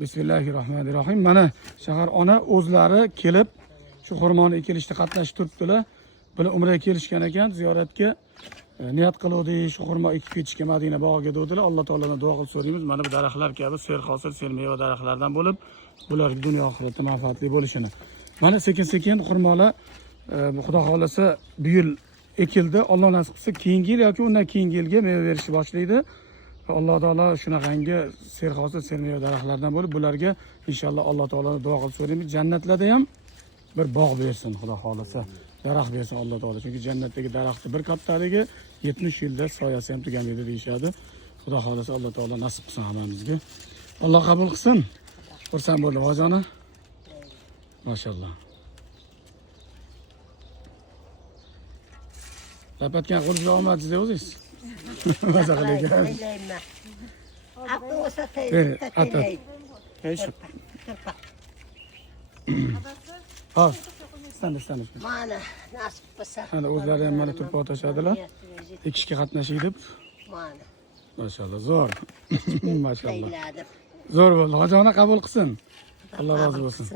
Bismillahirrohmanirrohim. Mana shahar ona o'zlari kelib shu xurmoni ekilishda qatnashib turibdilar. Bular umraga kelishgan ekan, ziyoratga niyat qiluvdik, shu xurmo ekib ketishga Madina bog'iga dedilar. Alloh taoladan duo qilib so'raymiz. Mana bu daraxtlar kabi serhosil, sermeva daraxtlardan bo'lib, bularga dunyo oxiratda manfaatli bo'lishini. Mana sekin-sekin xurmolar Xudo xolasa bu yil ekildi. Alloh nasib qilsa keyingi yil yoki undan keyingi yilga meva berishni boshlaydi. Alloh taolo shunaqangi serhosil sermeva daraxtlardan bo'lib, bularga inshaalloh Alloh taoladan duo qilib so'raymiz. Jannatlarda ham bir bog' bersin, Xudo xolasa. Daraxt bersin Alloh taolo. Chunki jannatdagi daraxtni bir kattaligi 70 yilda soyasi ham tugamaydi deyshadi. Xudo xolasa Alloh taolo nasib qilsin hammamizga. Alloh qabul qilsin. Xursand bo'ldim, hojona. Mashallah. Lapatgan qo'lga olmadingiz o'zingiz. Maza qilagan. Hop. Standa. Mana nasib bo'lsa. Mana o'zlari ham mana turpa tashadilar. Ekishga qatnashib deb. Mana. Mashallah, zo'r. Mashallah. Zo'r bo'ldi. Hojona qabul qilsin. Alloh rozi bo'lsin.